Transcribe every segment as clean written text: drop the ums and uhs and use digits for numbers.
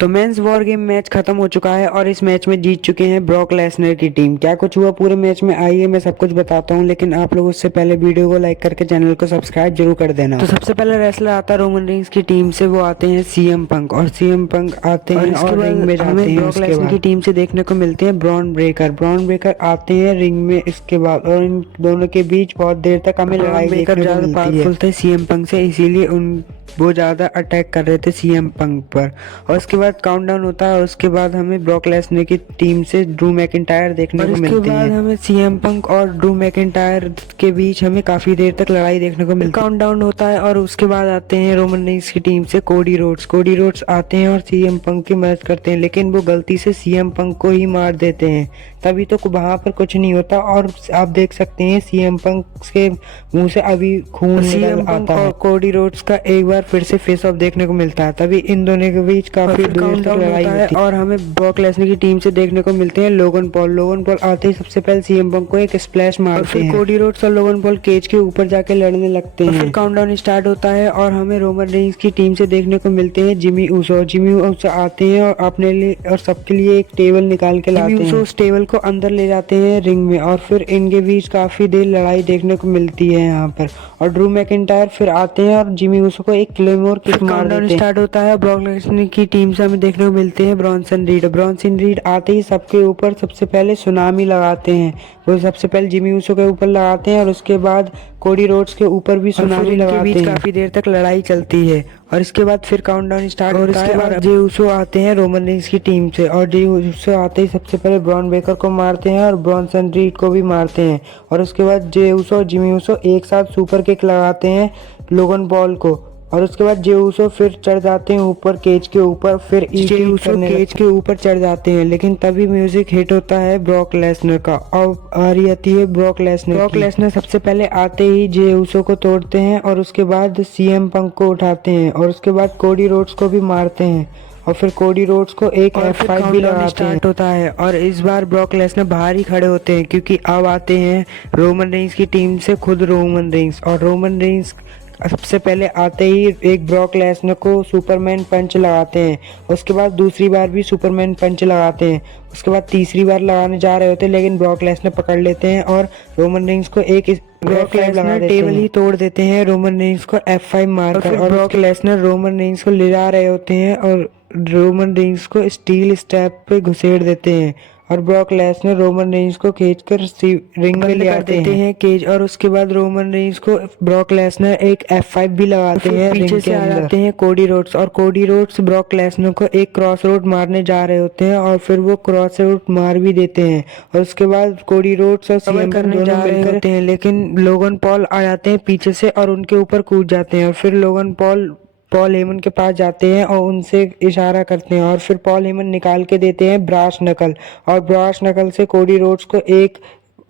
तो mains war game match खत्म हो चुका है और इस मैच में जीत चुके हैं ब्रॉक लेसनर की टीम। क्या कुछ हुआ पूरे मैच में आइए मैं सब कुछ बताता हूं, लेकिन आप लोग उससे पहले वीडियो को लाइक करके चैनल को सब्सक्राइब जरूर कर देना। तो सबसे पहले रेसलर आता है रोमन रेंस की टीम से, वो आते हैं सीएम पंक और सीएम पंक आते हैं और रिंग में जाते हैं। ब्रॉक लेसनर की टीम से देखने को मिलते हैं ब्रॉन ब्रेकर आते हैं रिंग में। इसके बाद और इन दोनों के बीच बहुत देर तक हमें लड़ाई देखने को मिलती है। पावरफुल थे सीएम पंक से, इसीलिए वो ज्यादा अटैक कर रहे थे सीएम पंक पर। और उसके बाद काउंटडाउन होता है और उसके बाद हमें ब्रॉक लेसनर की टीम से ड्रू मैकिंटायर देखने को मिलते हैं। उसके बाद हमें सीएम पंक और ड्रू मैकिंटायर के बीच हमें काफी देर तक लड़ाई देखने को मिलती है। काउंटडाउन होता है और उसके बाद आते हैं रोमन रेंस की टीम से कोडी रोड्स आते हैं और सीएम पंक की मदद करते हैं, लेकिन वो गलती से सीएम पंक को ही मार देते हैं। तभी तो वहां पर कुछ नहीं होता और आप देख सकते हैं सीएम पंक के मुंह से अभी खून निकल आता है। कोडी रोड्स का एक बार फिर से फेस ऑफ देखने को मिलता है, तभी इन दोनों के बीच काफी देर तक लड़ाई होती है और हमें ब्रॉक लेसनर की टीम से देखने को मिलते हैं लोगन पॉल आते ही सबसे पहले सीएम पंक को एक स्प्लैश मारते हैं। कोडी रोड्स और लोगन पॉल केज के ऊपर जाके लड़ने लगते हैं। फिर काउंटडाउन स्टार्ट होता है और हमें रोमन रेंस की टीम से देखने को मिलते हैं जिमी ऊसो आते हैं और अपने लिए और सबके लिए एक टेबल निकाल के लाते हैं। उस टेबल को अंदर ले जाते हैं रिंग में और फिर इनके बीच काफी देर लड़ाई देखने को मिलती है यहाँ पर। और ड्रू मैकिंटायर फिर आते हैं और जिमी ऊसो को एक क्लेमोर किक मार देते हैं। स्टार्ट होता है ब्रॉक लेसनर की टीम से हमें देखने को मिलते हैं ब्रॉन्सन रीड आते ही सबके ऊपर सबसे पहले सुनामी लगाते हैं। वो सबसे पहले जिमी ऊसो के ऊपर लगाते हैं और उसके बाद कोडी रोड्स के ऊपर भी सुनामी लगाते हैं। काफी देर तक लड़ाई चलती है और इसके बाद फिर काउंटडाउन स्टार्ट होता है और जे ऊसो आते हैं रोमन रेंस की टीम से और जे ऊसो आते ही सबसे पहले ब्रॉन ब्रेकर को मारते हैं और ब्रॉन्सन रीड को भी मारते हैं। और उसके बाद जे ऊसो और जिमी ऊसो एक साथ सुपर किक लगाते हैं लोगन पॉल को और उसके बाद जे ऊसो फिर चढ़ जाते हैं ऊपर केज के ऊपर। फिर जे ऊसो केज के ऊपर चढ़ जाते हैं, लेकिन तभी म्यूजिक हिट होता है ब्रॉक लेसनर का और आ रही आती है ब्रॉक लेसनर सबसे पहले आते ही जे ऊसो को तोड़ते हैं और उसके बाद सीएम पंक को उठाते हैं और उसके बाद कोडी रोड्स को भी मारते हैं और फिर कोडी रोड्स को एक F5 भी लगाते हैं। होता है और इस बार ब्रॉक लेसनर बाहर ही खड़े होते हैं क्योंकि अब आते हैं रोमन रेंस की टीम से खुद रोमन रेंस। और रोमन रेंस सबसे पहले आते ही एक ब्रॉक लेसनर को सुपरमैन पंच लगाते हैं, उसके बाद दूसरी बार भी सुपरमैन पंच लगाते हैं, उसके बाद तीसरी बार लगाने जा रहे होते हैं लेकिन ब्रॉक लेसनर पकड़ लेते हैं और रोमन रेंस को एक ब्रॉक लेसनर टेबल ही तोड़ देते हैं रोमन रेंस को F5 मारकर। और ब्रॉक लेसनर रोमन रेंस को ले जा रहे होते हैं और रोमन रेंस को स्टील स्टेप पे घुसेड़ देते हैं और ब्रॉक लेसनर रोमन रेंस को खींचकर रिंग में ले आते हैं केज। और उसके बाद रोमन रेंस को ब्रॉक लेसनर एक F5 भी लगाते हैं। पीछे से आ जाते हैं कोडी रोड्स और कोडी रोड्स ब्रॉक लेसनर को एक क्रॉस रोड मारने जा रहे होते हैं और फिर वो क्रॉस रोड मार भी देते हैं। और उसके बाद कोडी रोड्स और सीएम करने जा रहे होते हैं, लेकिन लोगन पॉल आ जाते हैं पीछे से और उनके ऊपर कूद जाते हैं और फिर लोगन पॉल हेमन के पास जाते हैं और उनसे इशारा करते हैं और फिर पॉल हेमन निकाल के देते हैं ब्राश नकल और ब्राश नकल से कोडी रोड्स को एक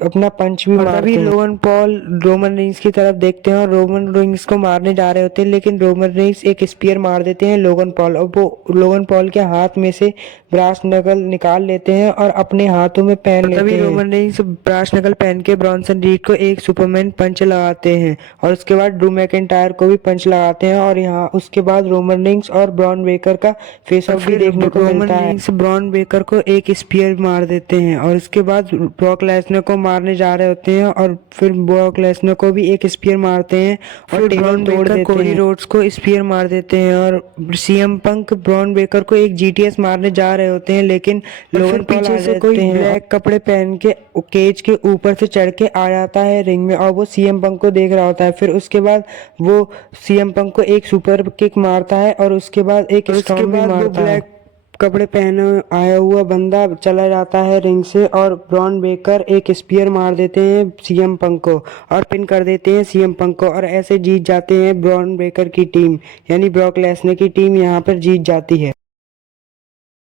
अपना पंच भी मारते हैं। लोगन पॉल रोमन रेंस की तरफ देखते हैं और रोमन रेंस को मारने जा रहे होते हैं, लेकिन रोमन रेंस एक स्पीयर मार देते हैं लोगन पॉल और वो लोगन पॉल के हाथ में से ब्राश नकल निकाल लेते हैं और अपने हाथों में पहन लेते हैं। रोमन रेंस ब्राश नकल पहन के ब्रॉन्सन रीड को एक सुपरमैन पंच लगाते हैं और उसके बाद ड्रू मैकिंटायर को भी पंच लगाते हैं और यहाँ उसके बाद रोमन रेंस और ब्रॉन ब्रेकर का फेस ऑफ भी देखने को मिलता है। ब्रॉन ब्रेकर को एक स्पीयर मार देते हैं और उसके बाद ब्रॉक लेसनर को मारने जा रहे होते हैं और फिर ब्रॉक लेसनर को भी एक स्पीयर मारते हैं और टेबल तोड़ देते हैं। कोडी रोड्स को स्पीयर मार देते हैं और सीएम पंक ब्रॉन ब्रेकर को एक जीटीएस मारने जा रहे होते हैं, लेकिन लोगन पीछे से कोई ब्लैक कपड़े पहन के केज के ऊपर से चढ़ के आ जाता है रिंग में और वो सीएम पंक को देख रहा होता है। फिर उसके बाद वो सीएम पंक को एक सुपर किक मारता है और उसके बाद एक स्टॉम्प भी मारता है। कपड़े पहने आया हुआ बंदा चला जाता है रिंग से और ब्रॉन ब्रेकर एक स्पीयर मार देते हैं सीएम पंक को और पिन कर देते हैं सीएम पंक को और ऐसे जीत जाते हैं ब्रॉन ब्रेकर की टीम, यानी ब्रॉक लेसनर की टीम यहाँ पर जीत जाती है।